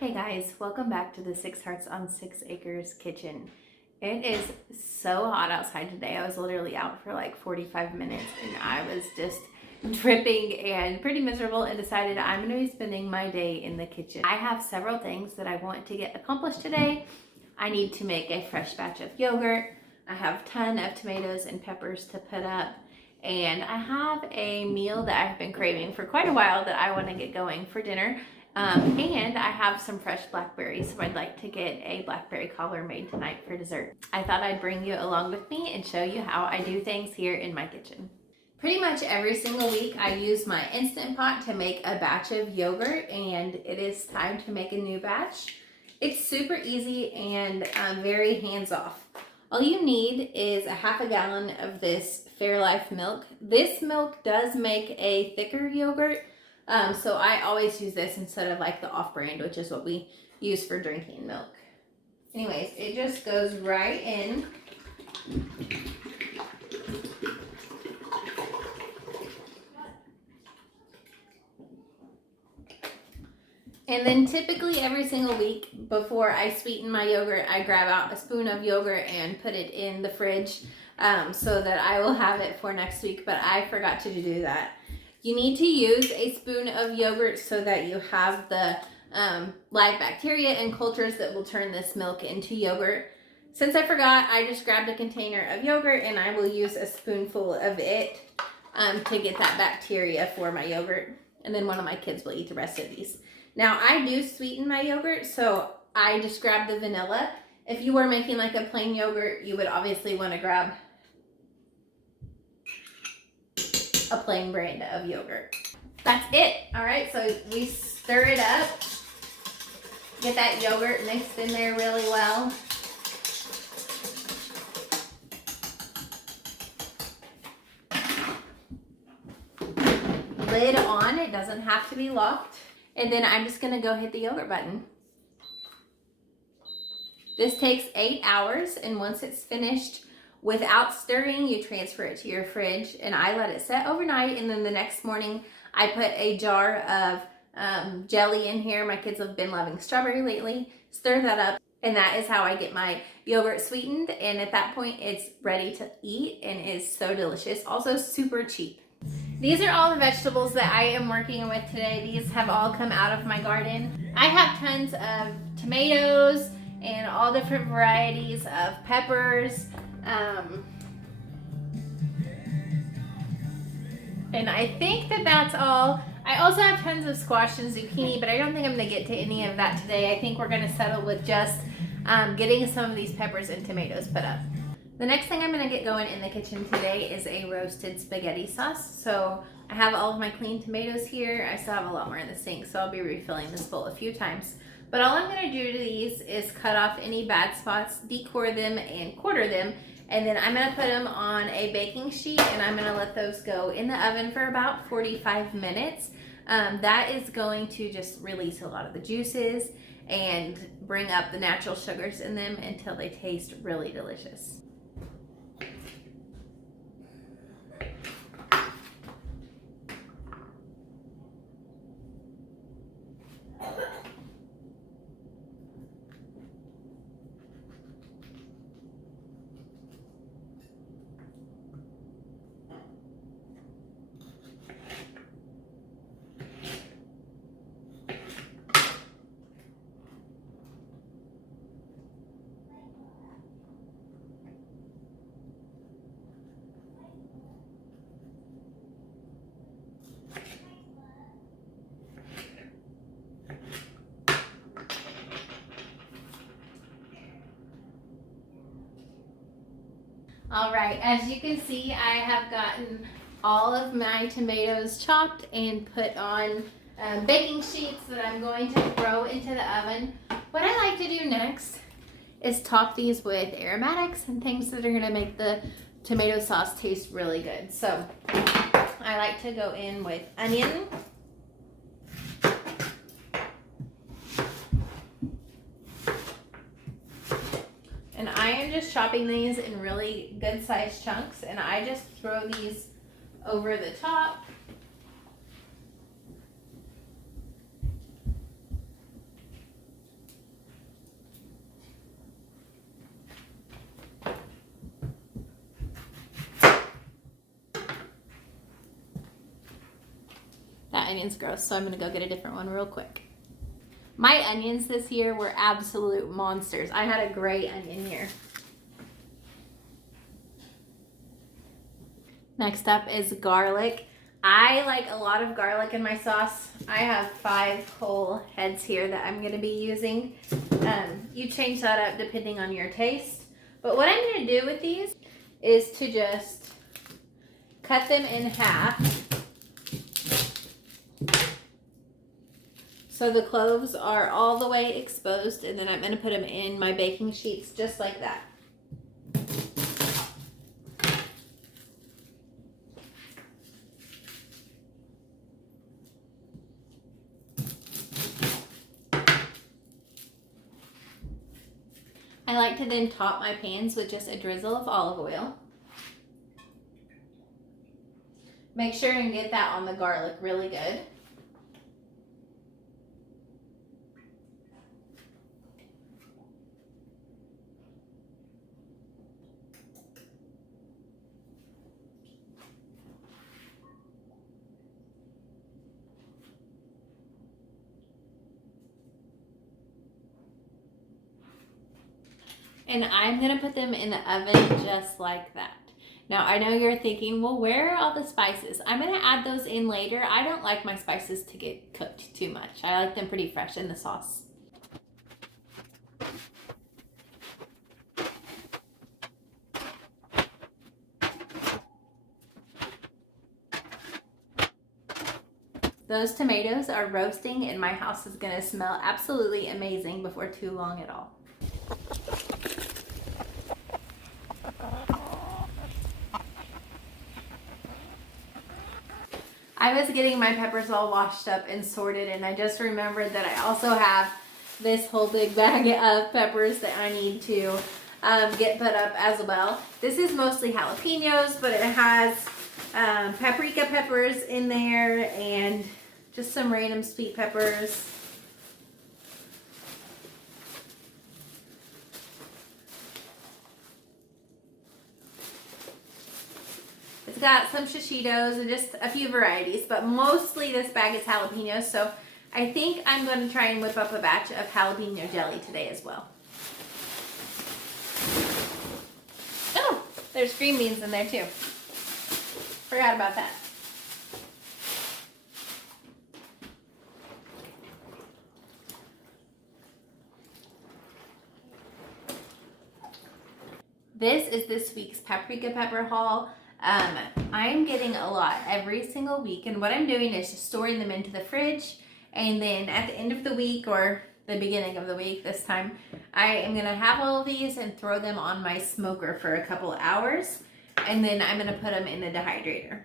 Hey guys, welcome back to the 6 Hearts on 6 Acres kitchen. It is so hot outside today. I was literally out for like 45 minutes and I was just dripping and pretty miserable and decided I'm going to be spending my day in the kitchen. I have several things that I want to get accomplished today. I need to make a fresh batch of yogurt. I have a ton of tomatoes and peppers to put up. And I have a meal that I've been craving for quite a while that I want to get going for dinner. And I have some fresh blackberries, so I'd like to get a blackberry cobbler made tonight for dessert. I thought I'd bring you along with me and show you how I do things here in my kitchen. Pretty much every single week I use my Instant Pot to make a batch of yogurt, and it is time to make a new batch. It's super easy and very hands-off. All you need is a half a gallon of this Fairlife milk. This milk does make a thicker yogurt, so I always use this instead of like the off-brand, which is what we use for drinking milk. Anyways, it just goes right in. And then typically every single week before I sweeten my yogurt, I grab out a spoon of yogurt and put it in the fridge so that I will have it for next week, but I forgot to do that. You need to use a spoon of yogurt so that you have the live bacteria and cultures that will turn this milk into yogurt. Since I forgot, I just grabbed a container of yogurt and I will use a spoonful of it to get that bacteria for my yogurt. And then one of my kids will eat the rest of these. Now, I do sweeten my yogurt, so I just grab the vanilla. If you were making like a plain yogurt, you would obviously want to grab a plain brand of yogurt. That's it. All right, so we stir it up. Get that yogurt mixed in there really well. Lid on, it doesn't have to be locked. And then I'm just gonna go hit the yogurt button. This takes 8 hours, and once it's finished, without stirring, you transfer it to your fridge, and I let it set overnight, and then the next morning I put a jar of jelly in here. My kids have been loving strawberry lately. Stir that up, and that is how I get my yogurt sweetened, and at that point it's ready to eat and is so delicious. Also super cheap. These are all the vegetables that I am working with today. These have all come out of my garden. I have tons of tomatoes and all different varieties of peppers. And I think that that's all. I also have tons of squash and zucchini, but I don't think I'm gonna get to any of that today. I think we're gonna settle with just getting some of these peppers and tomatoes put up. The next thing I'm gonna get going in the kitchen today is a roasted spaghetti sauce. So I have all of my clean tomatoes here. I still have a lot more in the sink, so I'll be refilling this bowl a few times. But all I'm gonna do to these is cut off any bad spots, decore them, and quarter them. And then I'm gonna put them on a baking sheet and I'm gonna let those go in the oven for about 45 minutes. That is going to just release a lot of the juices and bring up the natural sugars in them until they taste really delicious. All right, as you can see, I have gotten all of my tomatoes chopped and put on baking sheets that I'm going to throw into the oven. What I like to do next is top these with aromatics and things that are gonna make the tomato sauce taste really good. So I like to go in with onion. And I am just chopping these in really good sized chunks, and I just throw these over the top. onion's gross, so I'm gonna go get a different one real quick. My onions this year were absolute monsters. I had a gray onion here. Next up is garlic. I like a lot of garlic in my sauce. I have 5 whole heads here that I'm gonna be using. You change that up depending on your taste. But what I'm gonna do with these is to just cut them in half. So the cloves are all the way exposed, and then I'm gonna put them in my baking sheets just like that. I like to then top my pans with just a drizzle of olive oil. Make sure and get that on the garlic really good. And I'm gonna put them in the oven just like that. Now I know you're thinking, well, where are all the spices? I'm gonna add those in later. I don't like my spices to get cooked too much. I like them pretty fresh in the sauce. Those tomatoes are roasting and my house is gonna smell absolutely amazing before too long at all. I was getting my peppers all washed up and sorted, and I just remembered that I also have this whole big bag of peppers that I need to get put up as well. This is mostly jalapenos, but it has paprika peppers in there and just some random sweet peppers. It's got some shishitos and just a few varieties, but mostly this bag is jalapenos, so I think I'm going to try and whip up a batch of jalapeno jelly today as well. Oh, there's green beans in there too. Forgot about that. This is this week's paprika pepper haul. I'm getting a lot every single week, and what I'm doing is just storing them into the fridge, and then at the end of the week, or the beginning of the week this time, I am gonna have all of these and throw them on my smoker for a couple hours, and then I'm gonna put them in the dehydrator.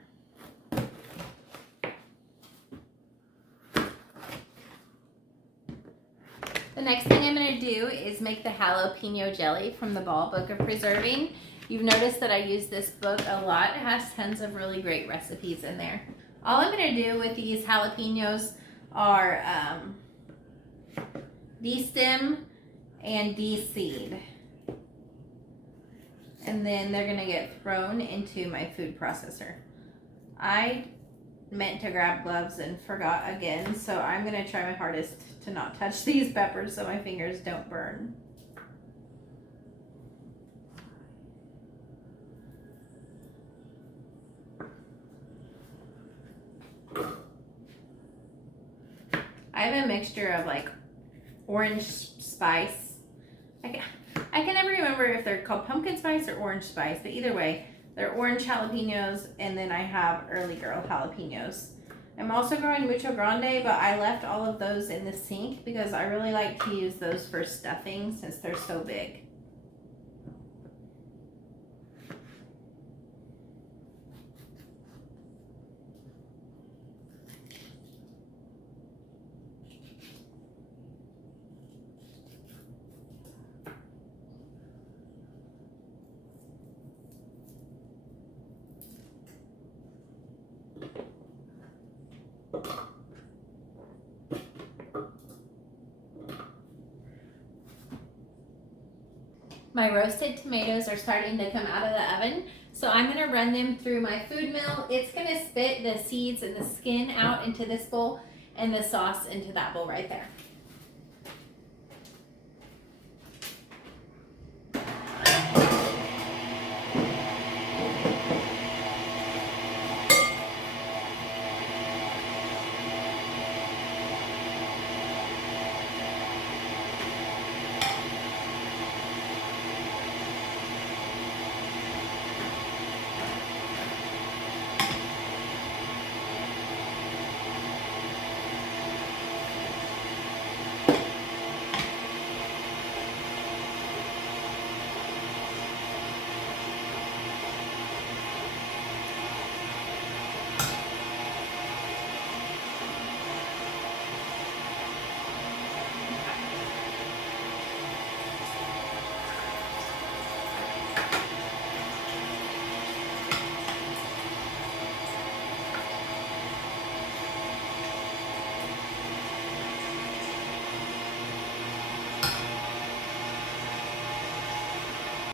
The next thing I'm going to do is make the jalapeno jelly from the Ball Book of Preserving. You've noticed that I use this book a lot. It has tons of really great recipes in there. All I'm going to do with these jalapenos are de-stem and de-seed. And then they're going to get thrown into my food processor. I meant to grab gloves and forgot again, so I'm going to try my hardest to not touch these peppers so my fingers don't burn. I have a mixture of like orange spice. I can never remember if they're called pumpkin spice or orange spice, but either way, they're orange jalapenos, and then I have early girl jalapenos. I'm also growing mucho grande, but I left all of those in the sink because I really like to use those for stuffing since they're so big. My roasted tomatoes are starting to come out of the oven, So I'm gonna run them through my food mill. It's gonna spit the seeds and the skin out into this bowl and the sauce into that bowl right there.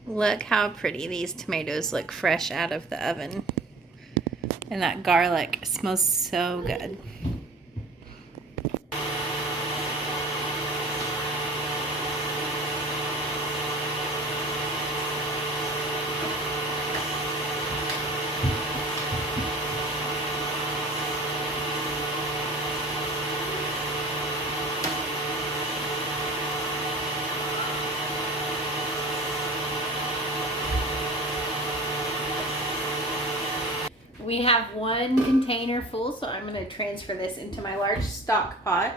Look how pretty these tomatoes look fresh out of the oven. And that garlic smells so good. We have one container full, so I'm going to transfer this into my large stock pot.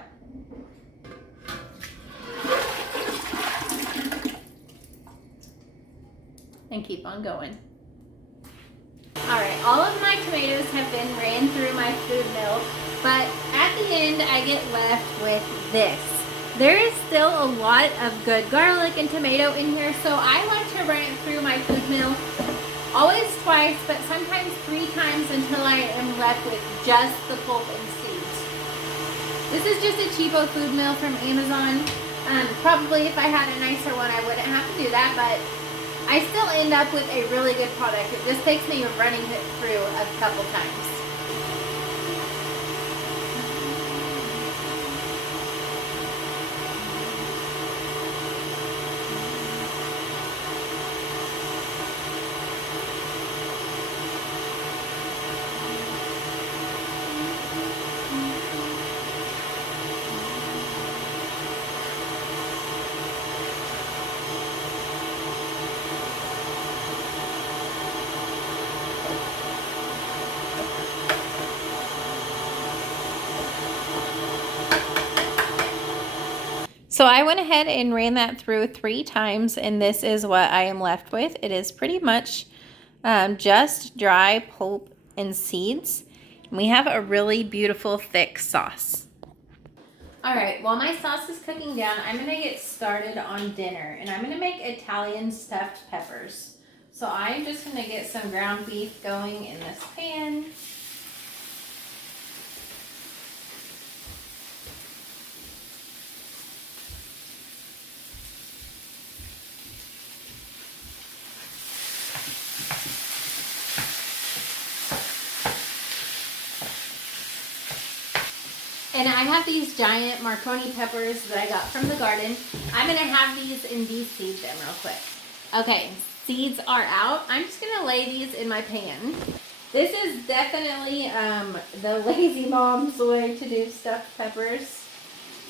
And keep on going. Alright, all of my tomatoes have been ran through my food mill, but at the end I get left with this. There is still a lot of good garlic and tomato in here, so I like to run it through my food mill. Always twice, but sometimes 3 times until I am left with just the pulp and seeds. This is just a cheapo food mill from Amazon. Probably if I had a nicer one, I wouldn't have to do that, but I still end up with a really good product. It just takes me running it through a couple times. So I went ahead and ran that through 3 times, and this is what I am left with. It is pretty much just dry pulp and seeds. And we have a really beautiful thick sauce. All right, while my sauce is cooking down, I'm gonna get started on dinner, and I'm gonna make Italian stuffed peppers. So I'm just gonna get some ground beef going in this pan. And I have these giant marconi peppers that I got from the garden. I'm gonna have these and de-seed them real quick. Okay, seeds are out. I'm just gonna lay these in my pan. This is definitely the lazy mom's way to do stuffed peppers.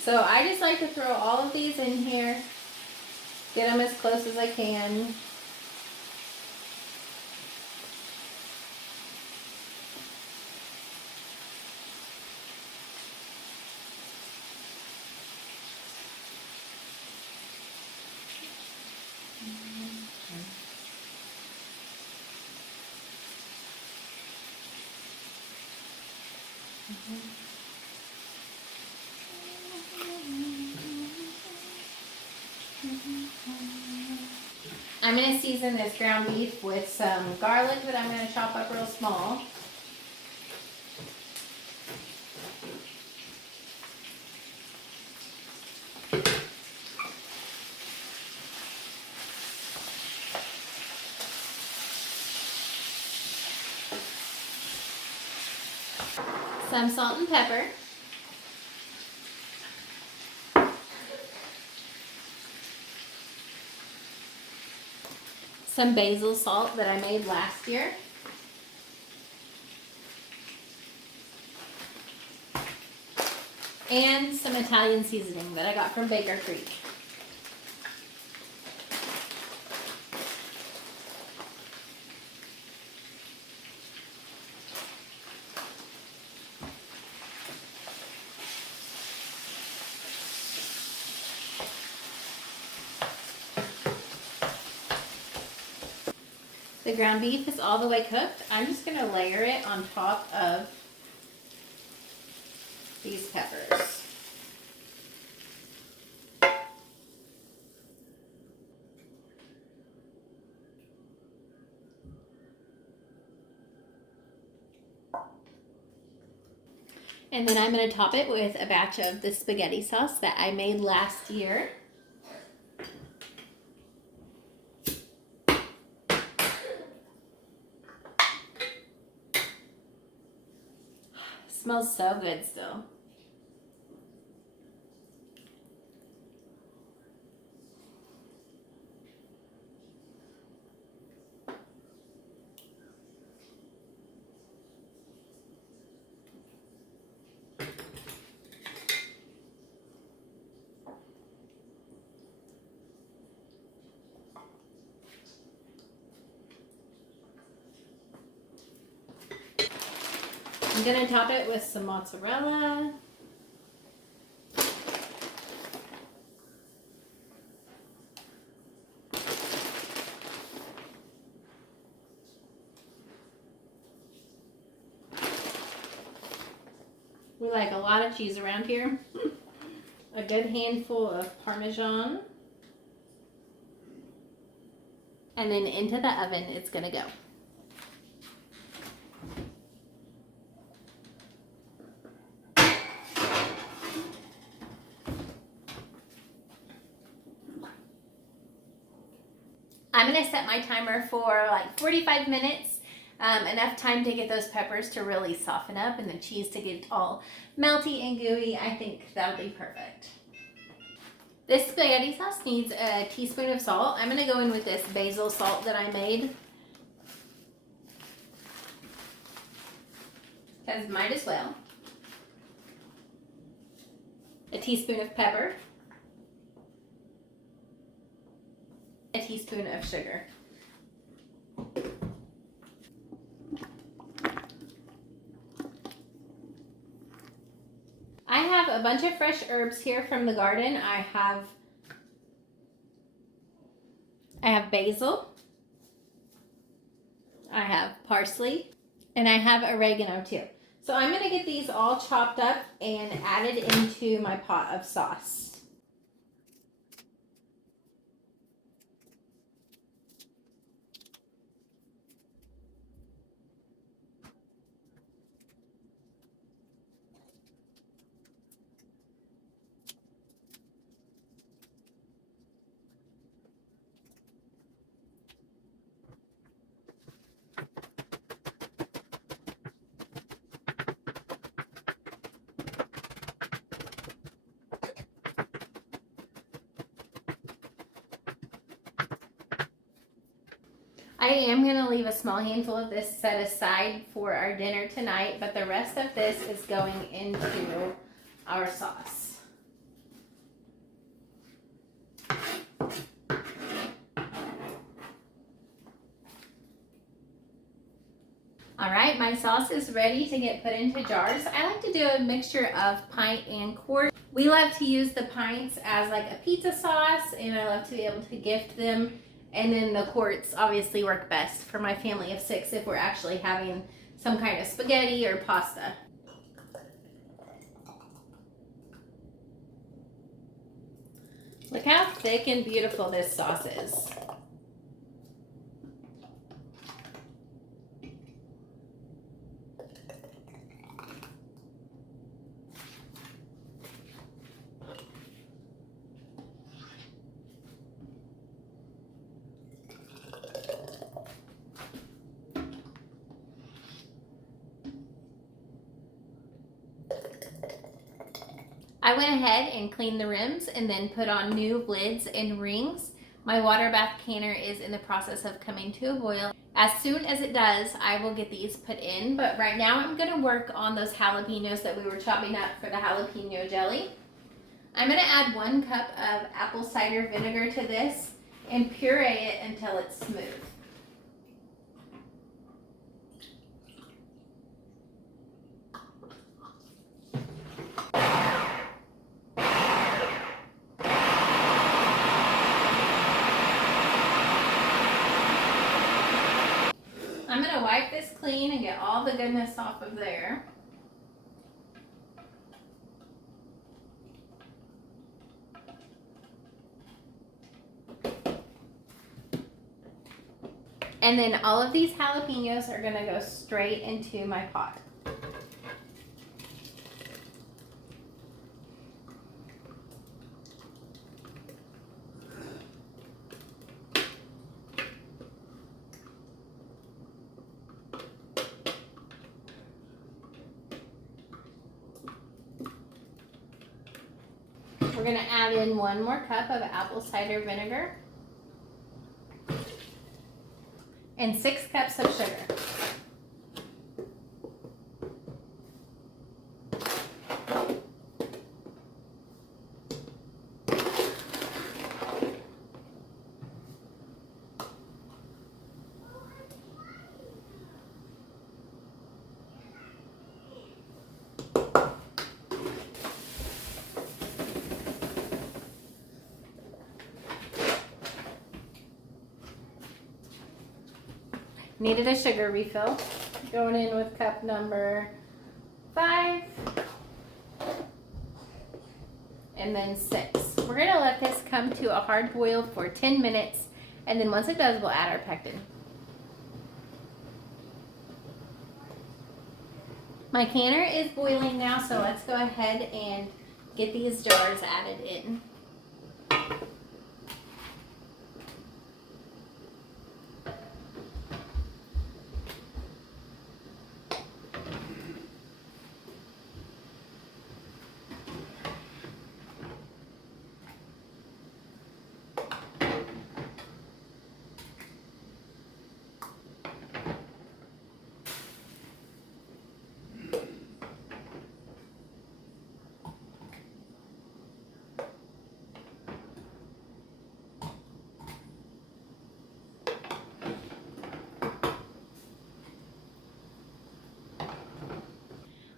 So I just like to throw all of these in here, get them as close as I can. I'm going to season this ground beef with some garlic that I'm going to chop up real small. some salt and pepper. Some basil salt that I made last year. And some Italian seasoning that I got from Baker Creek. The ground beef is all the way cooked. I'm just going to layer it on top of these peppers. And then I'm going to top it with a batch of the spaghetti sauce that I made last year. Smells so good still. I'm going to top it with some mozzarella. We like a lot of cheese around here. A good handful of Parmesan. And then into the oven it's going to go. I'm going to set my timer for like 45 minutes, enough time to get those peppers to really soften up and the cheese to get all melty and gooey. I think that'll be perfect. This spaghetti sauce needs a teaspoon of salt. I'm going to go in with this basil salt that I made, because might as well. A teaspoon of pepper. A teaspoon of sugar. I have a bunch of fresh herbs here from the garden. I have basil. I have parsley. And I have oregano too. So I'm going to get these all chopped up and added into my pot of sauce. I am going to leave a small handful of this set aside for our dinner tonight, but the rest of this is going into our sauce. All right, my sauce is ready to get put into jars. I like to do a mixture of pint and quart. We love to use the pints as like a pizza sauce, and I love to be able to gift them. And then the quarts obviously work best for my family of 6 if we're actually having some kind of spaghetti or pasta. Look how thick and beautiful this sauce is. I went ahead and cleaned the rims and then put on new lids and rings. My water bath canner is in the process of coming to a boil. As soon as it does, I will get these put in, but right now I'm gonna work on those jalapenos that we were chopping up for the jalapeno jelly. I'm gonna add 1 cup of apple cider vinegar to this and puree it until it's smooth. I'm gonna wipe this clean and get all the goodness off of there. And then all of these jalapenos are gonna go straight into my pot. We're gonna add in 1 more cup of apple cider vinegar and 6 cups of sugar. Needed a sugar refill. Going in with cup number 5. And then 6. We're gonna let this come to a hard boil for 10 minutes. And then once it does, we'll add our pectin. My canner is boiling now, so let's go ahead and get these jars added in.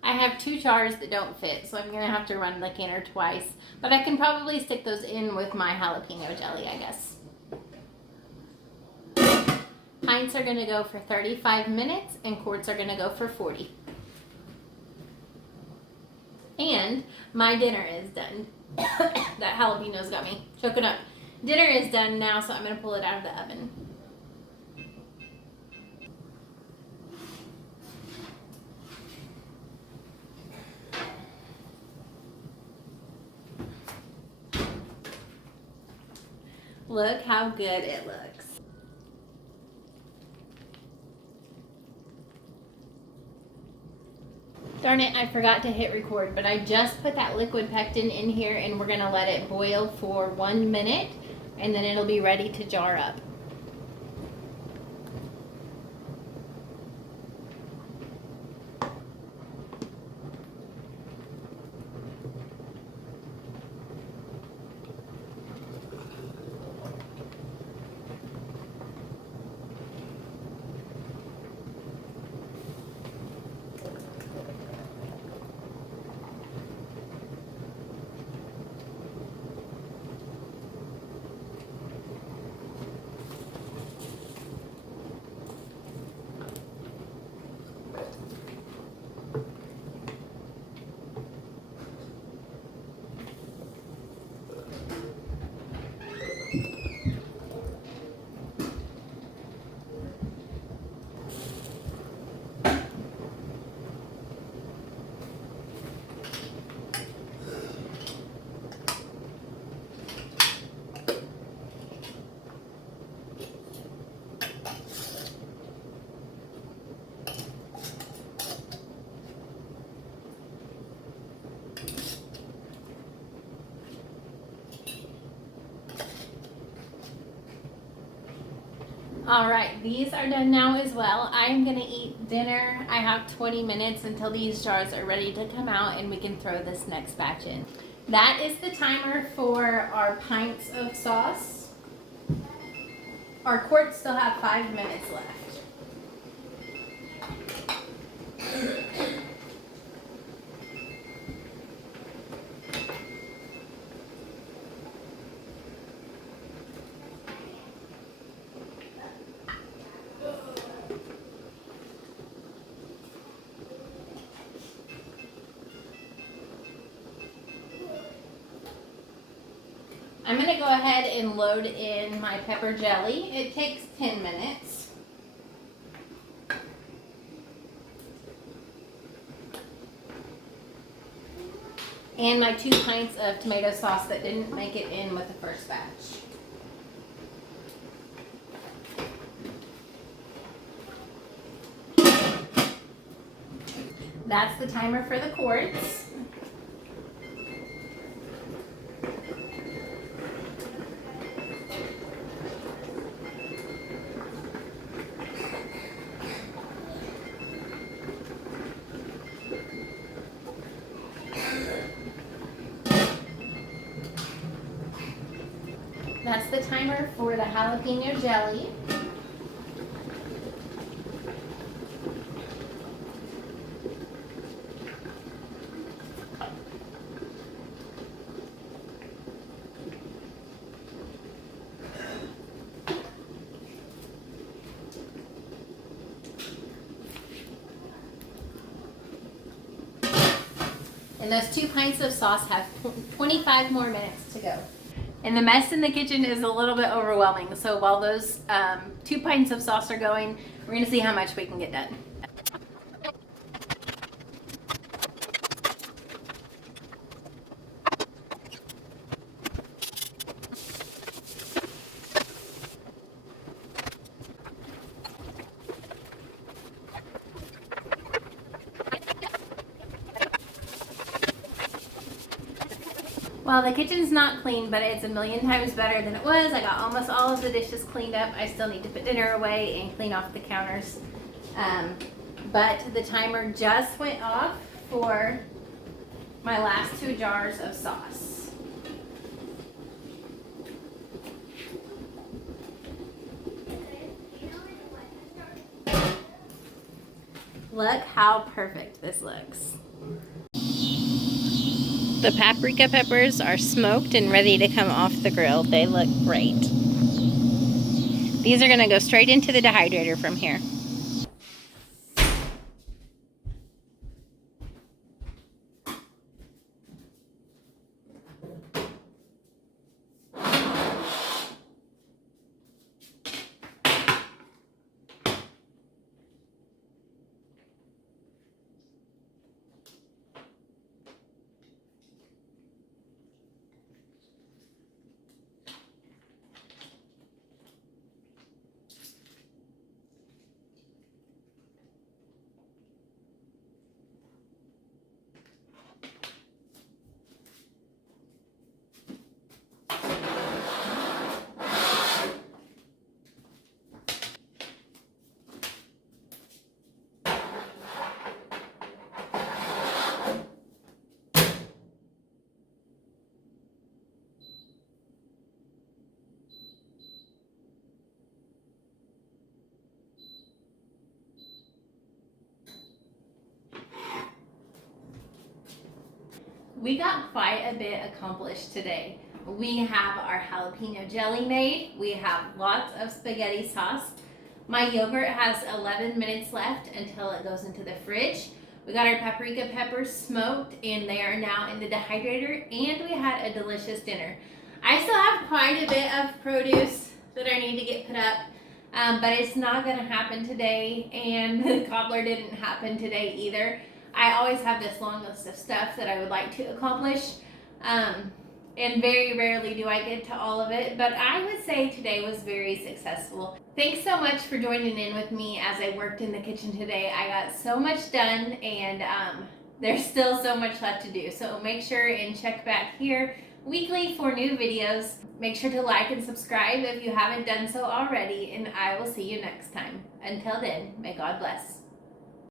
I have 2 jars that don't fit, so I'm gonna have to run the canner twice, but I can probably stick those in with my jalapeno jelly, I guess. Pints are gonna go for 35 minutes and quarts are gonna go for 40. And my dinner is done. That jalapeno's got me choking up. Dinner is done now, so I'm gonna pull it out of the oven. Look how good it looks. Darn it, I forgot to hit record, but I just put that liquid pectin in here and we're gonna let it boil for 1 minute and then it'll be ready to jar up. All right, these are done now as well. I'm gonna eat dinner. I have 20 minutes until these jars are ready to come out and we can throw this next batch in. That is the timer for our pints of sauce. Our quarts still have 5 minutes left. I'm going to go ahead and load in my pepper jelly. It takes 10 minutes. And my 2 pints of tomato sauce that didn't make it in with the first batch. That's the timer for the quarts. That's the timer for the jalapeno jelly. And those 2 pints of sauce have 25 more minutes to go. And the mess in the kitchen is a little bit overwhelming. So while those 2 pints of sauce are going, we're gonna see how much we can get done. Well, the kitchen's not clean, but it's a million times better than it was. I got almost all of the dishes cleaned up. I still need to put dinner away and clean off the counters. But the timer just went off for my last 2 jars of sauce. Look how perfect this looks. The paprika peppers are smoked and ready to come off the grill. They look great. These are going to go straight into the dehydrator from here. We got quite a bit accomplished today. We have our jalapeno jelly made. We have lots of spaghetti sauce. My yogurt has 11 minutes left until it goes into the fridge. We got our paprika peppers smoked and they are now in the dehydrator, and we had a delicious dinner. I still have quite a bit of produce that I need to get put up, but it's not going to happen today, and the cobbler didn't happen today either. I always have this long list of stuff that I would like to accomplish, and very rarely do I get to all of it, but I would say today was very successful. Thanks so much for joining in with me as I worked in the kitchen today. I got so much done, and there's still so much left to do, so make sure and check back here weekly for new videos. Make sure to like and subscribe if you haven't done so already, and I will see you next time. Until then, may God bless.